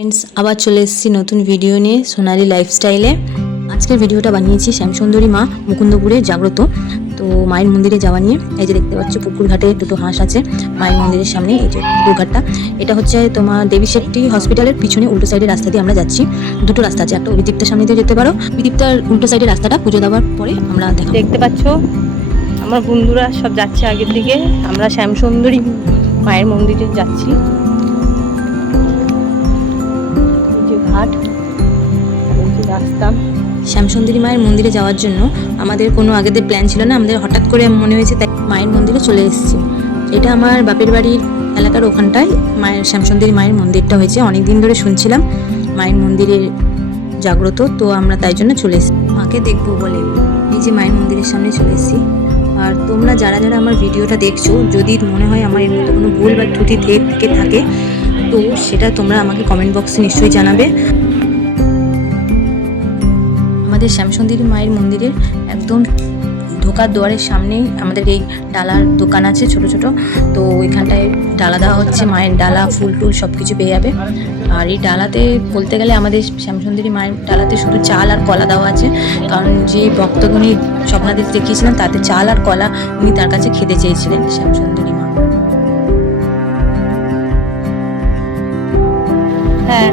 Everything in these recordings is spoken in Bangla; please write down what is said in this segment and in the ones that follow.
फ्रेंड्स আবার চলে এসেছি নতুন ভিডিও নিয়ে সোনালী লাইফস্টাইলে। আজকের ভিডিওটা বানিয়েছি শ্যামসুন্দরী মা মুকুন্দপুরে জাগ্রত। তো মায়ের মন্দিরে যাওয়া নিয়ে এই যে দেখতে পাচ্ছ পুকুর ঘাটে দুটো হাঁস আছে মায়ের মন্দিরের সামনে। এই যে পুকুর ঘাটটা, এটা হচ্ছে তোমার দেবী শেট্টি হসপিটালের পিছনে উল্টো সাইডের রাস্তা দিয়ে আমরা যাচ্ছি। দুটো রাস্তা আছে, একটা বিদীপ্তার সামনে দিয়ে যেতে পারো, বিদীপ্তার উল্টো সাইডের রাস্তাটা পুজো দেওয়ার পরে আমরা দেখতে পাচ্ছ আমার বন্ধুরা সব যাচ্ছে আগের দিকে, আমরা শ্যামসুন্দরী মায়ের মন্দিরে যাচ্ছি। ঘাট রাস্তা শ্যামসুন্দরী মায়ের মন্দিরে যাওয়ার জন্য আমাদের কোনো আগেদের প্ল্যান ছিল না, আমাদের হঠাৎ করে মনে হয়েছে তাই মায়ের মন্দিরে চলে এসেছি। এটা আমার বাপের বাড়ির এলাকার ওখানটায় মায়ের শ্যামসুন্দরী মায়ের মন্দিরটা হয়েছে, অনেক দিন ধরে শুনছিলাম মায়ের মন্দিরে জাগ্রত, তো আমরা তাই জন্য চলে এসেছি মাকে দেখবো বলে। এই যে মায়ের মন্দিরের সামনে চলে এসেছি। আর তোমরা যারা যারা আমার ভিডিওটা দেখছো, যদি মনে হয় আমার এর মধ্যে কোনো ভুল বা ত্রুটি থেকে থাকে তো সেটা তোমরা আমাকে কমেন্ট বক্সে নিশ্চয়ই জানাবে। আমাদের শ্যামসুন্দরী মায়ের মন্দিরের একদম ঢোকার দুয়ারের সামনেই আমাদের এই ডালার দোকান আছে ছোট ছোট, তো ওইখানটায় ডালা দেওয়া হচ্ছে, মায়ের ডালা ফুল টুল সব কিছু পেয়ে যাবে। আর এই ডালাতে বলতে গেলে আমাদের শ্যামসুন্দরী মায়ের ডালাতে শুধু চাল আর কলা দেওয়া আছে, কারণ যে ভক্তগণী স্বপ্নাদেশ দেখিয়েছিলেন তাতে চাল আর কলা উনি তার কাছে খেতে চেয়েছিলেন শ্যামসুন্দরী মা। হ্যাঁ,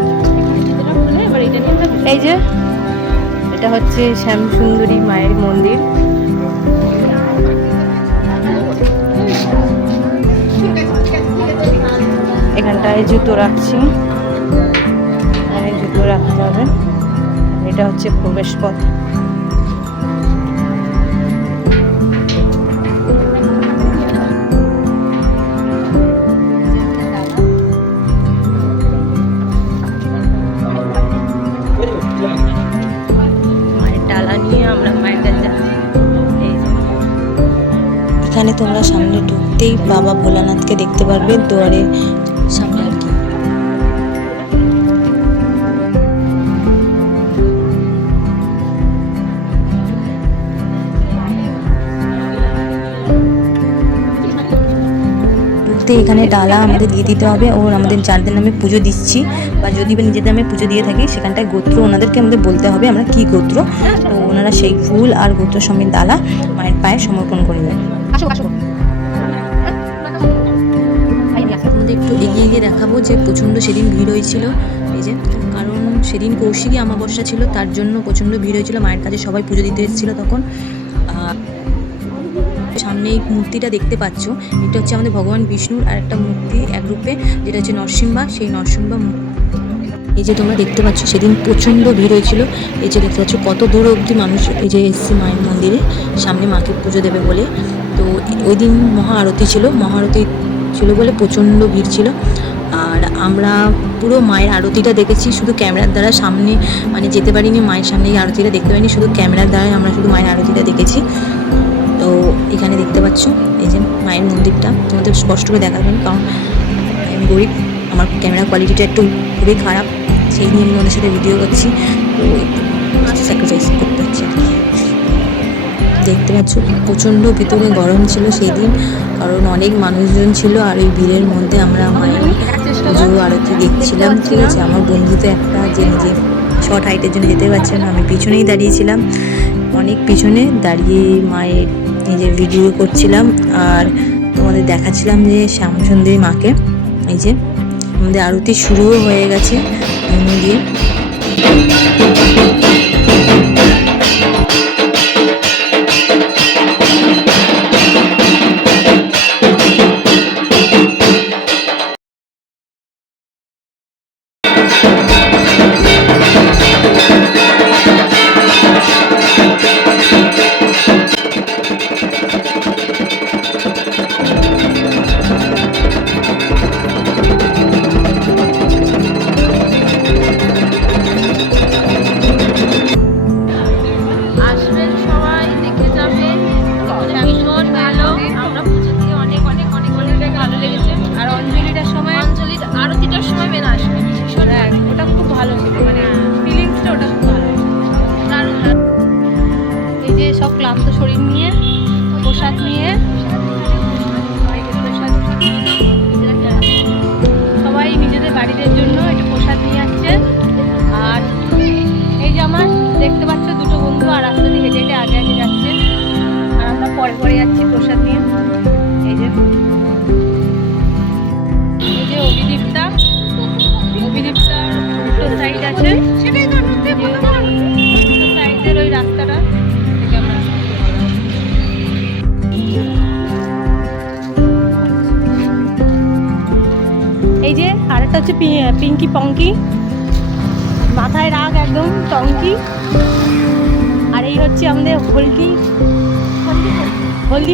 এই যে এটা হচ্ছে শ্যামসুন্দরী মায়ের মন্দির। এখানটায় জুতো রাখছি, জুতো রাখতে হবে। এটা হচ্ছে প্রবেশ পথ। এখানে তোমরা সামনে ঢুকতেই বাবা ভোলানাথকে দেখতে পারবে দুয়ারের সামনে আর কি। ঢুকতে এখানে ডালা আমাদের দিয়ে দিতে হবে, ওর আমাদের যাদের নামে পুজো দিচ্ছি বা যদি বা নিজেদের নামে পুজো দিয়ে থাকি সেখানটায় গোত্র ওনাদেরকে আমাদের বলতে হবে আমরা কি গোত্র, তো ওনারা সেই ফুল আর গোত্র সমেত ডালা মায়ের পায়ে সমর্পণ করে দেয়। আমাদের একটু এগিয়ে গিয়ে দেখাবো যে প্রচণ্ড সেদিন ভিড় হয়েছিল, এই যে কারণ সেদিন কৌশিকী অমাবস্যা ছিল তার জন্য প্রচণ্ড ভিড় হয়েছিল, মায়ের কাছে সবাই পুজো দিতে এসেছিলো তখন। সামনে এই মূর্তিটা দেখতে পাচ্ছ, এটা হচ্ছে আমাদের ভগবান বিষ্ণুর আর একটা মূর্তি এক রূপে, যেটা হচ্ছে নরসিংহা, সেই নরসিংহা। এই যে তোমরা দেখতে পাচ্ছ সেদিন প্রচণ্ড ভিড় হয়েছিল, এই যে দেখতে পাচ্ছ কত দূর অবধি মানুষ এই যে এসছে মায়ের মন্দিরে সামনে মাকে পুজো দেবে বলে। তো ওই দিন মহা আরতি ছিল, মহা আরতি ছিল বলে প্রচণ্ড ভিড় ছিল। আর আমরা পুরো মায়ের আরতিটা দেখেছি শুধু ক্যামেরার দ্বারা, সামনে মানে যেতে পারিনি, মায়ের সামনে এই আরতিটা দেখতে পারিনি, শুধু ক্যামেরার দ্বারাই আমরা শুধু মায়ের আরতিটা দেখেছি। তো এখানে দেখতে পাচ্ছ এই যে মায়ের মন্দিরটা, তোমাদের স্পষ্ট করে দেখাবেন কারণ আমি গরিব, আমার ক্যামেরা কোয়ালিটিটা একটু খুবই খারাপ, সেই নিয়ে আমি ওদের সাথে ভিডিও করছি, তো একটু স্যাক্রিফাইস করতে হচ্ছে। দেখতে পাচ্ছ প্রচণ্ড ভিতরে গরম ছিল সেই দিন, কারণ অনেক মানুষজন ছিল আর ওই ভিড়ের মধ্যে আমরা মায়ের পুজো আরতি দেখছিলাম। ঠিক আছে, আমার বন্ধু তো একটা যে নিজে শর্ট হাইটের জন্য যেতে পারছে না, আমি পিছনেই দাঁড়িয়েছিলাম, অনেক পিছনে দাঁড়িয়ে মায়ের নিজের ভিডিও করছিলাম আর তোমাদের দেখাচ্ছিলাম যে শ্যামসুন্দরী মাকে। এই যে আমাদের আরতি শুরুও হয়ে গেছে ধনু দিয়ে। সব ক্লান্ত শরীর নিয়ে প্রসাদ নিয়ে সবাই নিজেদের বাড়িদের জন্য একটু প্রসাদ নিয়ে আসছে। হচ্ছে পিঙ্কি পঙ্কি, মাথায় রাগ একদম টঙ্কি। আর এই হচ্ছে আমাদের হলদি হলদি